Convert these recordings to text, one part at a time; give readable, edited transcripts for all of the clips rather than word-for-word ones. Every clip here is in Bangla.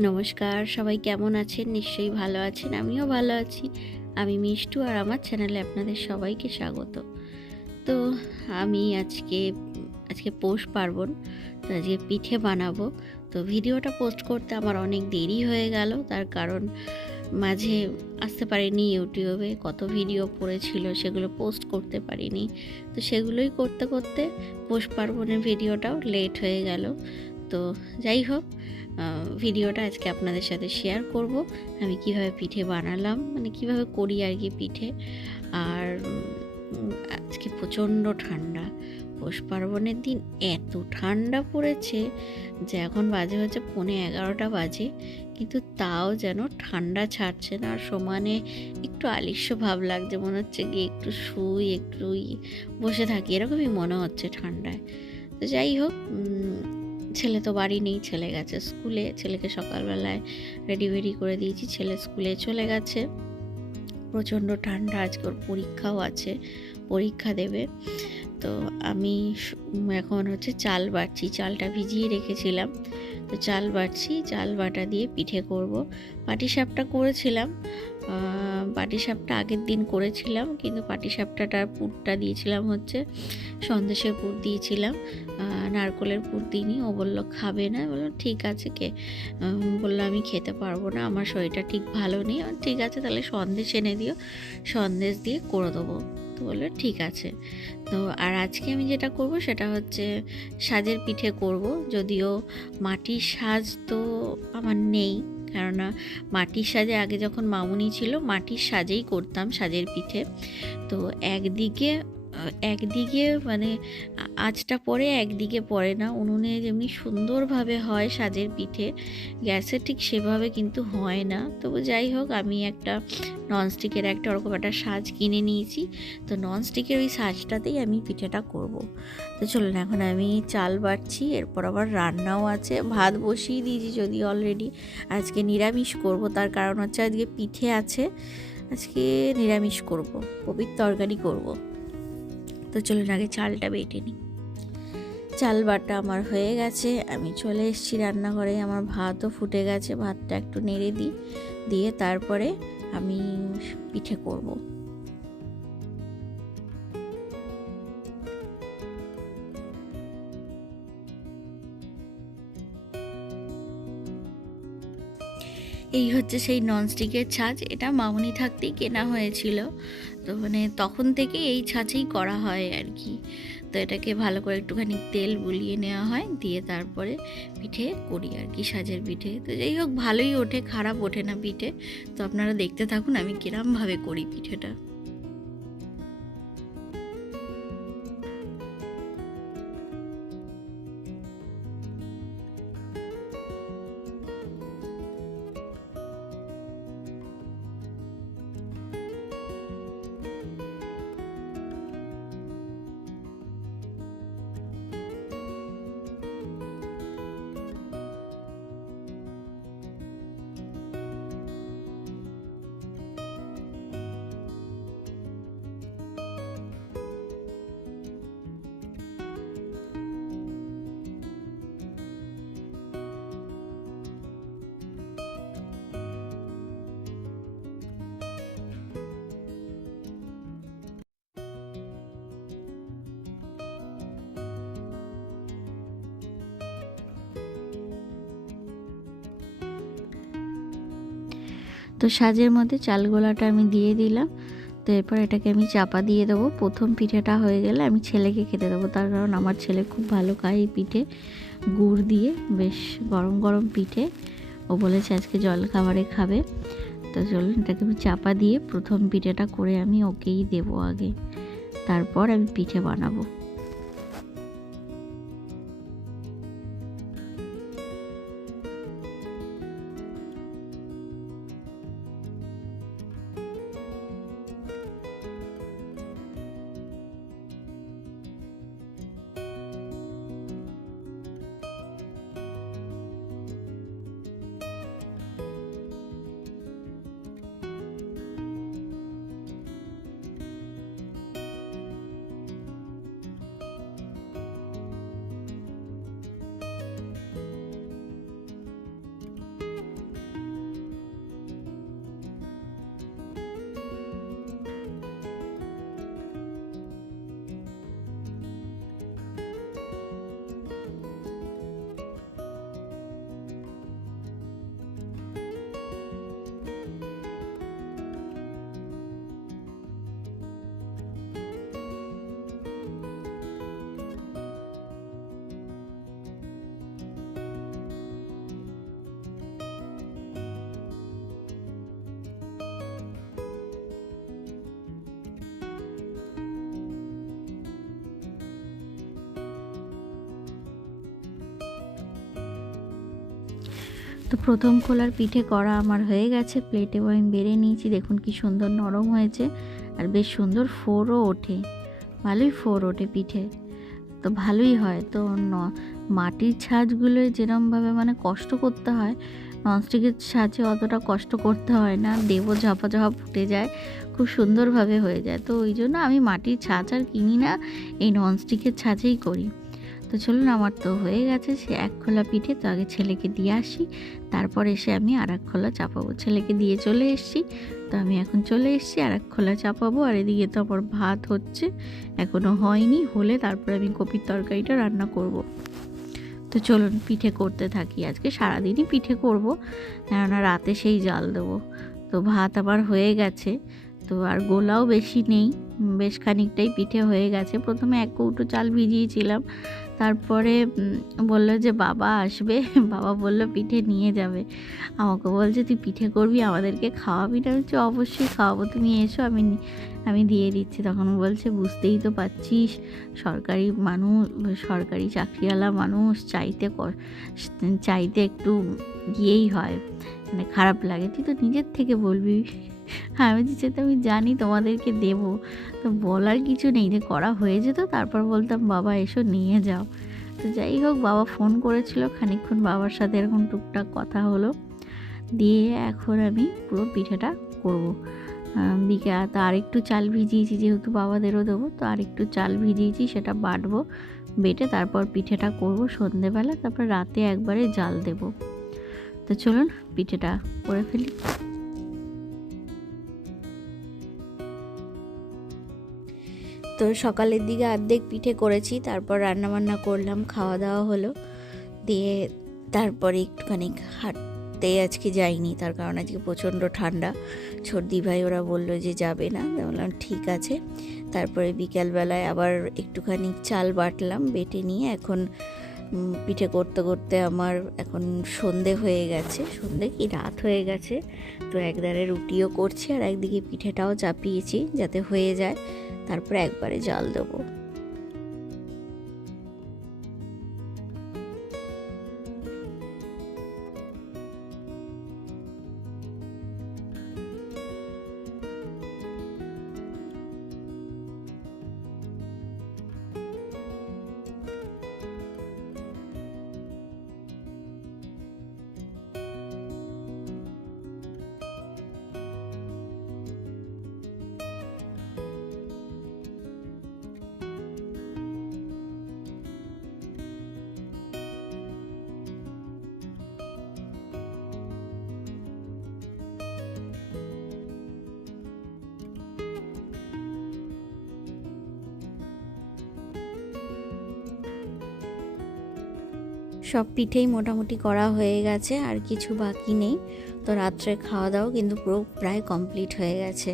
নমস্কার, সবাই কেমন আছেন? নিশ্চয়ই ভালো আছেন। আমিও ভালো আছি। আমি মিষ্টু আর আমার চ্যানেলে আপনাদের সবাইকে স্বাগত। তো আমি আজকে পৌষ পার্বণ। তো আজকে পিঠে বানাবো। তো ভিডিওটা পোস্ট করতে আমার অনেক দেরি হয়ে গেল। তার কারণ মাঝে আসতে পারিনি ইউটিউবে। কত ভিডিও পড়েছিল সেগুলো পোস্ট করতে পারিনি। তো সেগুলোই করতে করতে পৌষ পার্বণের ভিডিওটাও লেট হয়ে গেল। তো যাই হোক, ভিডিওটা আজকে আপনাদের সাথে শেয়ার করব। আমি কিভাবে পিঠে বানালাম, মানে কিভাবে করি আর কি পিঠে। আর আজকে প্রচণ্ড ঠান্ডা। পৌষ পার্বণের দিন এত ঠান্ডা পড়েছে যে এখন বাজে হচ্ছে 11:15 বাজে, কিন্তু তাও যেন ঠান্ডা ছাড়ছে না। আর সমানে একটু আলিস্য ভাব লাগছে, মনে হচ্ছে গিয়ে একটু শুই, একটু বসে থাকি, এরকমই মনে হচ্ছে ঠান্ডায়। তো যাই হোক, ছেলে তো বাড়ি নেই, ছেলে গেছে স্কুলে। ছেলেকে সকালবেলায় রেডি করে দিয়েছি, ছেলে স্কুলে চলে গেছে। প্রচণ্ড ঠান্ডা, আজকে ওর পরীক্ষাও আছে, পরীক্ষা দেবে। তো আমি এখন হচ্ছে চাল বাটছি, চালটা ভিজিয়ে রেখেছিলাম। তো চাল বাটছি, চাল বাটা দিয়ে পিঠে করব। পাটিসাপটা করেছিলাম, পাটিসাপটা আগের দিন করেছিলাম, কিন্তু পাটিসাপটাটার পুরটা দিয়েছিলাম হচ্ছে সন্দেশের পুর দিয়েছিলাম, নারকলের পুর দিইনি। ও বললো খাবে না, বললো ঠিক আছে। বললো আমি খেতে পারবো না, আমার শরীরটা ঠিক ভালো নেই। ঠিক আছে তাহলে সন্দেশ এনে দিও, সন্দেশ দিয়ে করে দেবো। তো বললো ঠিক আছে। তো আর আজকে আমি যেটা করব সেটা হচ্ছে সাজের পিঠে করব। যদিও মাটির সাজ তো আমার নেই, কেননা মাটির সাজে আগে যখন মামুনি ছিল মাটির সাজেই করতাম সাজের পিঠে। তো একদিকে মানে আঁচটা পড়ে, একদিকে পড়ে না। উনুনে যেমনি সুন্দরভাবে হয় সাজের পিঠে, গ্যাসে ঠিক সেভাবে কিন্তু হয় না। তবু যাই হোক, আমি একটা ননস্টিকের ওরকম একটা সাজ কিনে নিয়েছি। তো ননস্টিকের ওই সাজটাতেই আমি পিঠেটা করব। তো চলুন, এখন আমি চাল বাটছি, এরপর আবার রান্নাও আছে। ভাত বসিয়ে দিয়েছি যদি অলরেডি। আজকে নিরামিষ করব, তার কারণ হচ্ছে আজকে পিঠে আছে, আজকে নিরামিষ করব, কপির তরকারি করব। তো চলুন আগে চালটা বেটে নিই। চাল বাটা আমার হয়ে গেছে, আমি চলে এসেছি রান্নাঘরে। আমার ভাতও ফুটে গেছে, ভাতটা একটু নেড়ে দিই, দিয়ে তারপরে আমি পিঠে করব। এই হচ্ছে সেই ননস্টিকের ছাঁচ, এটা মামুনি থাকতেই কেনা হয়েছিল। তো মানে তখন থেকে এই ছাঁচেই করা হয় আর কি। তো এটাকে ভালো করে একটুখানি তেল বুলিয়ে নেওয়া হয়, দিয়ে তারপরে পিঠে করি আর কি, সাজের পিঠে। তো যাই হোক, ভালোই ওঠে, খারাপ ওঠে না পিঠে। তো আপনারা দেখতে থাকুন আমি কিরমভাবে করি পিঠেটা। তো সাজের মধ্যে চাল গোলাটা আমি দিয়ে দিলাম। তো এরপর এটাকে আমি চাপা দিয়ে দেবো। প্রথম পিঠেটা হয়ে গেলে আমি ছেলেকে খেতে দেবো, তার কারণ আমার ছেলে খুব ভালো খায় এই পিঠে, গুড় দিয়ে বেশ গরম গরম পিঠে। ও বলেছে আজকে জলখাবারে খাবে। তো চলুন, এটাকে আমি চাপা দিয়ে প্রথম পিঠেটা করে আমি ওকেই দেবো আগে, তারপর আমি পিঠে বানাবো। তো প্রথম খোলার পিঠে করা আমার হয়ে গেছে, প্লেটে আমি বেড়ে নিয়েছি। দেখুন কি সুন্দর নরম হয়েছে আর বেশ সুন্দর ফোরও ওঠে, ভালোই ফোর ওঠে পিঠে, তো ভালোই হয়। তো মাটির ছাঁচগুলোয় যেরমভাবে মানে কষ্ট করতে হয়, ননস্টিকের ছাঁচে অতটা কষ্ট করতে হয় না, দেবো ঝাপা ঝাপা ফুটে যায়, খুব সুন্দরভাবে হয়ে যায়। তো ওই জন্য আমি মাটির ছাঁচ আর কিনি না, এই ননস্টিকের ছাঁচেই করি। তো চলুন, আমার তো হয়ে গেছে সে এক খোলা পিঠে। তো আগে ছেলেকে দিয়ে আসি, তারপর এসে আমি আর এক খোলা চাপাবো। ছেলেকে দিয়ে চলে এসেছি, তো আমি এখন চলে এসেছি আর এক খোলা চাপাবো। আর এদিকে তো আমার ভাত হচ্ছে, এখনও হয়নি, হলে তারপরে আমি কপির তরকারিটা রান্না করব। তো চলুন পিঠে করতে থাকি। আজকে সারাদিনই পিঠে করব, কেননা রাতে সেই জাল দেবো। তো ভাত আবার হয়ে গেছে, তো আর গোলাও বেশি নেই, বেশ খানিকটাই পিঠে হয়ে গেছে। প্রথমে এক কৌটো চাল ভিজিয়েছিলাম, তারপরে বললো যে বাবা আসবে, বাবা বললো পিঠে নিয়ে যাবে। আমাকে বলছে তুই পিঠে করবি, আমাদেরকে খাওয়াবি না? আমি বলছি অবশ্যই খাওয়াবো, তুমি এসো, আমি দিয়ে দিচ্ছি। তখন বলছে বুঝতেই তো পারছিস, সরকারি মানুষ, সরকারি চাকরিওয়ালা মানুষ, চাইতে একটু ইয়েই হয়, মানে খারাপ লাগে, তুই তো নিজের থেকে বলবি। আমি বলছি তো আমি জানি তোমাদেরকে দেবো, তো বলার কিছু নেই, যে করা হয়ে যেত তারপর বলতাম বাবা এসো নিয়ে যাও। তো যাই হোক, বাবা ফোন করেছিল, খানিকক্ষণ বাবার সাথে এরকম টুকটাক কথা হলো, দিয়ে এখন আমি পুরো পিঠেটা করবো। বিকেল তো আরেকটু চাল ভিজিয়েছি, যেহেতু বাবাদেরও দেবো, তো আরেকটু চাল ভিজিয়েছি, সেটা বাটবো, বেটে তারপর পিঠেটা করব সন্ধেবেলা, তারপর রাতে একবারে জাল দেব। তো চলুন পিঠেটা করে ফেলি। তো সকালের দিকে অর্ধেক পিঠে করেছি, তারপর রান্নাবান্না করলাম, খাওয়া দাওয়া হলো, দিয়ে তারপরে একটুখানি হাঁটতে আজকে যাইনি, তার কারণ আজকে প্রচণ্ড ঠান্ডা। সর্দি ভাই ওরা বললো যে যাবে না, বললাম ঠিক আছে। তারপরে বিকালবেলায় আবার একটুখানি চাল বাটলাম, বেটে নিয়ে এখন পিঠে করতে করতে আমার এখন সন্ধে হয়ে গেছে, সন্ধে কি রাত হয়ে গেছে। তো একদারে রুটিও করছি আর একদিকে পিঠেটাও চাপিয়েছি যাতে হয়ে যায়, তারপরে একবারে জাল দেবো। সব পিঠেই মোটামুটি করা হয়ে গেছে, আর কিছু বাকি নেই। তো রাত্রে খাওয়া দাওয়া কিন্তু পুরো প্রায় কমপ্লিট হয়ে গেছে,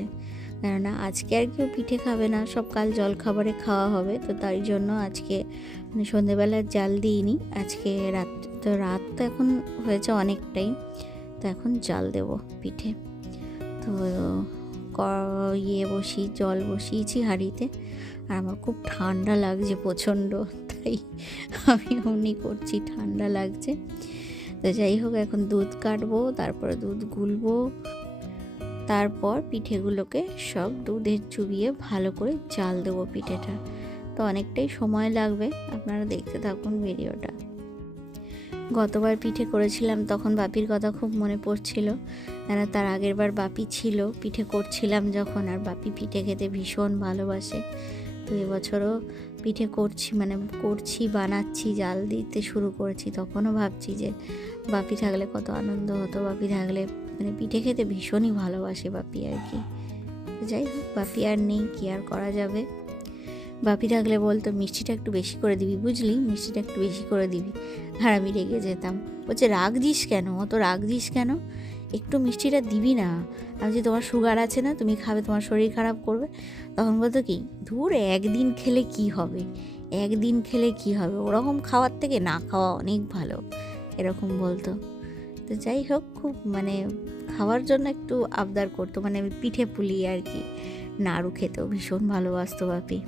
কেননা আজকে আর কেউ পিঠে খাবে না, সব কাল জলখাবারে খাওয়া হবে। তো তাই জন্য আজকে মানে সন্ধেবেলার জাল দিইনি, আজকে রাত তো এখন হয়েছে অনেকটাই, তো এখন জাল দেব পিঠে। তো জল বসিয়েছি হাঁড়িতে, আর আমার খুব ঠান্ডা লাগছে প্রচণ্ড, তাই আমি অমনি করছি, ঠান্ডা লাগছে। তো যাই হোক, এখন দুধ কাটবো, তারপরে দুধ গুলবো, তারপর পিঠেগুলোকে সব দুধে চুবিয়ে ভালো করে জাল দেবো পিঠেটা। তো অনেকটাই সময় লাগবে, আপনারা দেখতে থাকুন ভিডিওটা। গতবার পিঠে করেছিলাম তখন বাপির কথা খুব মনে পড়ছিল, কেন তার আগের বার বাপি ছিল, পিঠে করছিলাম যখন, আর বাপি পিঠে খেতে ভীষণ ভালোবাসে। তো এবছরও পিঠে করছি, বানাচ্ছি, জাল দিতে শুরু করেছি। তখনও ভাবছি যে বাপি থাকলে কত আনন্দ হতো, বাপি থাকলে মানে পিঠে খেতে ভীষণই ভালোবাসে বাপি আর কি। যাই হোক, বাপি আর নেই, কি আর করা যাবে। বাপি থাকলে বলতো মিষ্টিটা একটু বেশি করে দিবি, বুঝলি, মিষ্টিটা একটু বেশি করে দিবি, আর আমি রেগে যেতাম। বলছে রাগছিস কেন, অত রাগছিস কেন, একটু মিষ্টিটা দিবি না। আমি যে তোমার সুগার আছে না, তুমি খাবে, তোমার শরীর খারাপ করবে। তখন বলতো কি, ধুর একদিন খেলে কি হবে, ওরকম খাওয়ার থেকে না খাওয়া অনেক ভালো, এরকম বলতো। তো যাই হোক, খুব মানে খাওয়ার জন্য একটু আবদার করতো, মানে পিঠে পুলি আর কি। নাড়ু খেতেও ভীষণ ভালোবাসতো বাপি।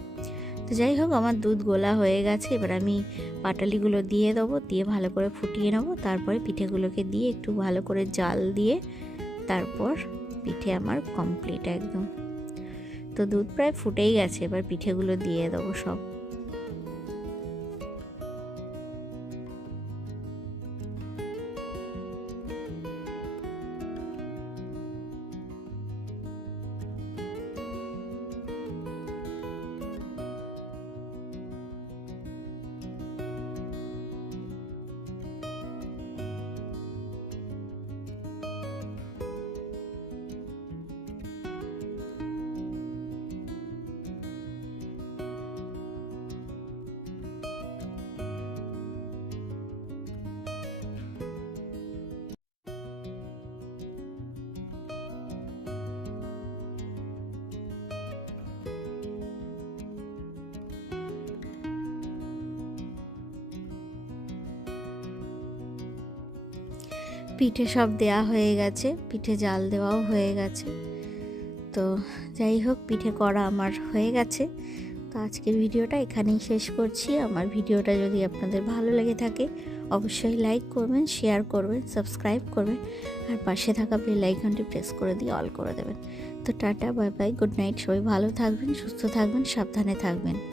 তো তো যাই হোক, আমার দুধ গোলা হয়ে গেছে। এবার আমি পাটালিগুলো দিয়ে দেবো, দিয়ে ভালো করে ফুটিয়ে নেবো। তারপরে পিঠেগুলোকে দিয়ে একটু ভালো করে জাল দিয়ে তারপর পিঠে আমার কমপ্লিট একদম। তো দুধ প্রায় ফুটেই গেছে, এবার পিঠেগুলো দিয়ে দেবো সব। পিঠে সব দেয়া হয়ে গেছে, পিঠে জাল দেওয়াও হয়ে গেছে। তো যাই হোক, পিঠে করা আমার হয়ে গেছে। তো আজকের ভিডিওটা এখানেই শেষ করছি। আমার ভিডিওটা যদি আপনাদের ভালো লেগে থাকে অবশ্যই লাইক করবেন, শেয়ার করবেন, সাবস্ক্রাইব করবেন, আর পাশে থাকা বেল আইকনটি প্রেস করে দিয়ে অল করে দেবেন। তো tata, bye bye, good night. সবাই ভালো থাকবেন, সুস্থ থাকবেন, সাবধানে থাকবেন।